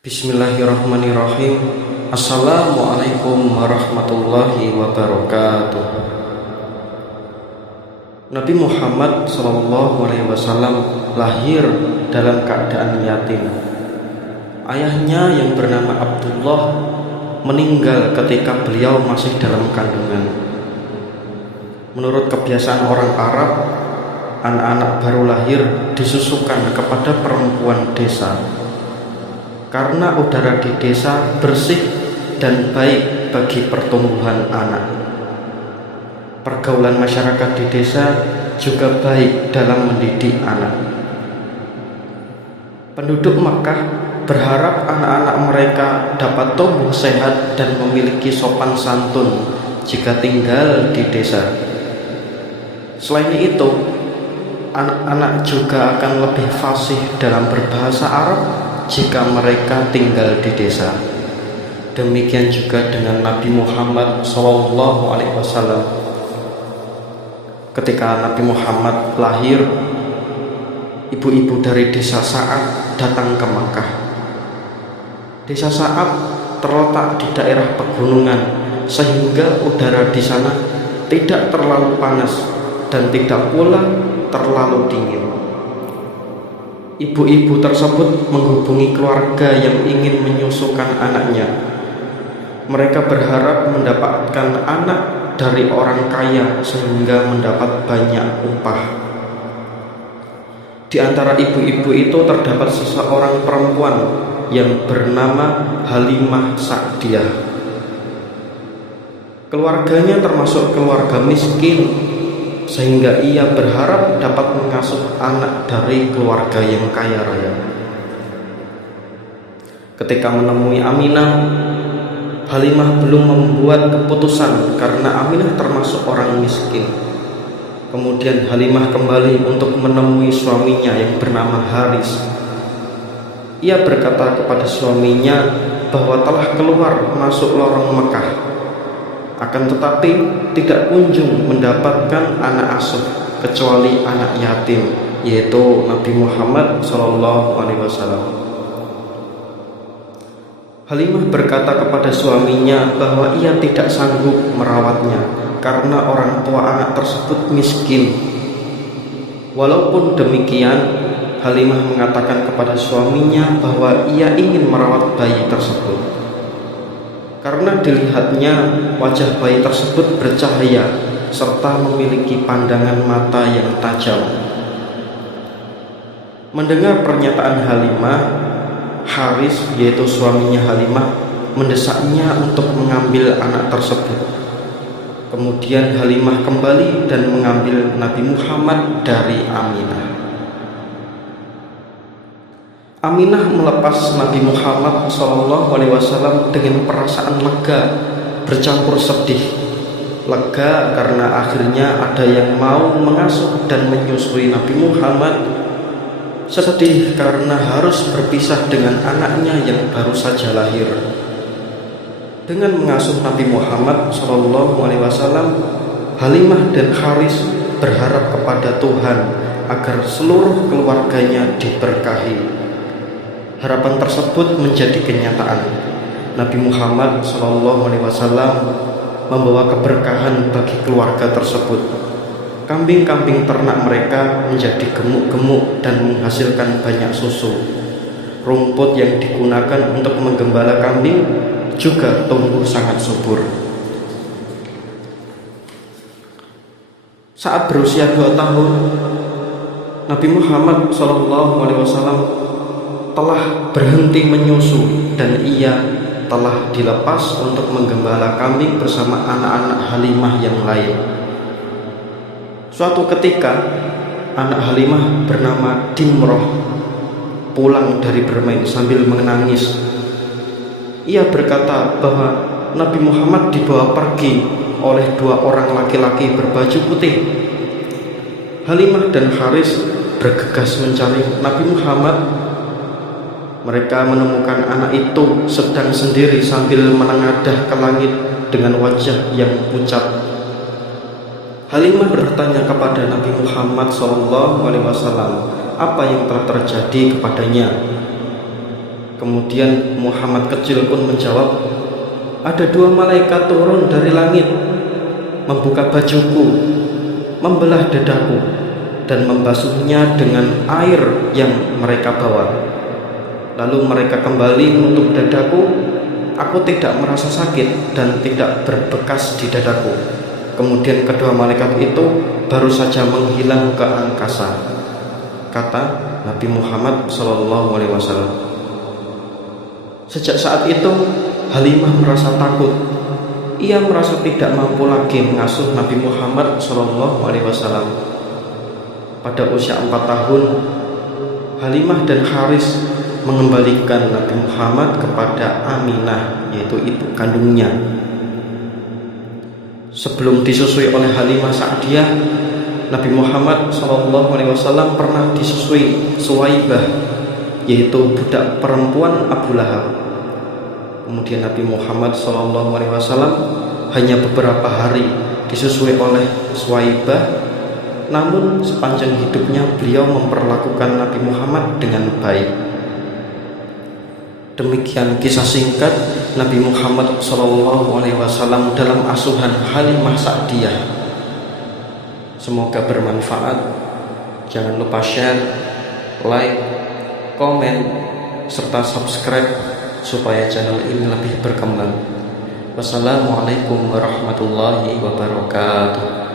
Bismillahirrahmanirrahim. Assalamualaikum warahmatullahi wabarakatuh. Nabi Muhammad SAW lahir dalam keadaan yatim. Ayahnya yang bernama Abdullah meninggal ketika beliau masih dalam kandungan. Menurut kebiasaan orang Arab, anak-anak baru lahir disusukan kepada perempuan desa, karena udara di desa bersih dan baik bagi pertumbuhan anak. Pergaulan masyarakat di desa juga baik dalam mendidik anak. Penduduk Makkah berharap anak-anak mereka dapat tumbuh sehat dan memiliki sopan santun jika tinggal di desa. Selain itu, anak-anak juga akan lebih fasih dalam berbahasa Arab jika mereka tinggal di desa. Demikian juga dengan Nabi Muhammad SAW. Ketika Nabi Muhammad lahir, ibu-ibu dari desa Sa'ad datang ke Makkah. Desa Sa'ad terletak di daerah pegunungan, sehingga udara di sana tidak terlalu panas dan tidak pula terlalu dingin. Ibu-ibu tersebut menghubungi keluarga yang ingin menyusukan anaknya. Mereka berharap mendapatkan anak dari orang kaya sehingga mendapat banyak upah. Di antara ibu-ibu itu terdapat seseorang perempuan yang bernama Halimah Sa'diyah. Keluarganya termasuk keluarga miskin, sehingga ia berharap dapat mengasuh anak dari keluarga yang kaya raya. Ketika menemui Aminah, Halimah belum membuat keputusan karena Aminah termasuk orang miskin. Kemudian Halimah kembali untuk menemui suaminya yang bernama Haris. Ia berkata kepada suaminya bahwa telah keluar masuk lorong Mekah, akan tetapi tidak kunjung mendapatkan anak asuh kecuali anak yatim, yaitu Nabi Muhammad SAW. Halimah berkata kepada suaminya bahwa ia tidak sanggup merawatnya karena orang tua anak tersebut miskin. Walaupun demikian, Halimah mengatakan kepada suaminya bahwa ia ingin merawat bayi tersebut karena dilihatnya wajah bayi tersebut bercahaya serta memiliki pandangan mata yang tajam. Mendengar pernyataan Halimah, Haris, yaitu suaminya Halimah, mendesaknya untuk mengambil anak tersebut. Kemudian Halimah kembali dan mengambil Nabi Muhammad dari Aminah. Aminah melepas Nabi Muhammad SAW dengan perasaan lega bercampur sedih. Lega karena akhirnya ada yang mau mengasuh dan menyusui Nabi Muhammad. Sedih karena harus berpisah dengan anaknya yang baru saja lahir. Dengan mengasuh Nabi Muhammad SAW, Halimah dan Haris berharap kepada Tuhan agar seluruh keluarganya diberkahi. Harapan tersebut menjadi kenyataan. Nabi Muhammad SAW membawa keberkahan bagi keluarga tersebut. Kambing-kambing ternak mereka menjadi gemuk-gemuk dan menghasilkan banyak susu. Rumput yang digunakan untuk menggembala kambing juga tumbuh sangat subur. Saat berusia 2 tahun, Nabi Muhammad SAW telah berhenti menyusu dan ia telah dilepas untuk menggembala kambing bersama anak-anak Halimah yang lain. Suatu ketika, anak Halimah bernama Dimroh pulang dari bermain sambil menangis. Ia berkata bahwa Nabi Muhammad dibawa pergi oleh 2 orang laki-laki berbaju putih. Halimah dan Haris bergegas mencari Nabi Muhammad. Mereka menemukan anak itu sedang sendiri sambil menengadah ke langit dengan wajah yang pucat. Halimah bertanya kepada Nabi Muhammad SAW apa yang telah terjadi kepadanya. Kemudian Muhammad kecil pun menjawab, ada 2 malaikat turun dari langit, membuka bajuku, membelah dadaku, dan membasuhnya dengan air yang mereka bawa. Lalu mereka kembali menutup dadaku. Aku tidak merasa sakit dan tidak berbekas di dadaku. Kemudian kedua malaikat itu baru saja menghilang ke angkasa, kata Nabi Muhammad SAW. Sejak saat itu Halimah merasa takut. Ia merasa tidak mampu lagi mengasuh Nabi Muhammad SAW. Pada usia 4 tahun, Halimah dan Haris mengembalikan Nabi Muhammad kepada Aminah, yaitu ibu kandungnya. Sebelum disusui oleh Halimah Sa'diyah, Nabi Muhammad SAW pernah disusui Suwaibah, yaitu budak perempuan Abu Lahab. Kemudian Nabi Muhammad SAW hanya beberapa hari disusui oleh Suwaibah. Namun sepanjang hidupnya beliau memperlakukan Nabi Muhammad dengan baik. Demikian kisah singkat Nabi Muhammad SAW dalam asuhan Halimah Sa'diyah. Semoga bermanfaat. Jangan lupa share, like, komen, serta subscribe supaya channel ini lebih berkembang. Wassalamualaikum warahmatullahi wabarakatuh.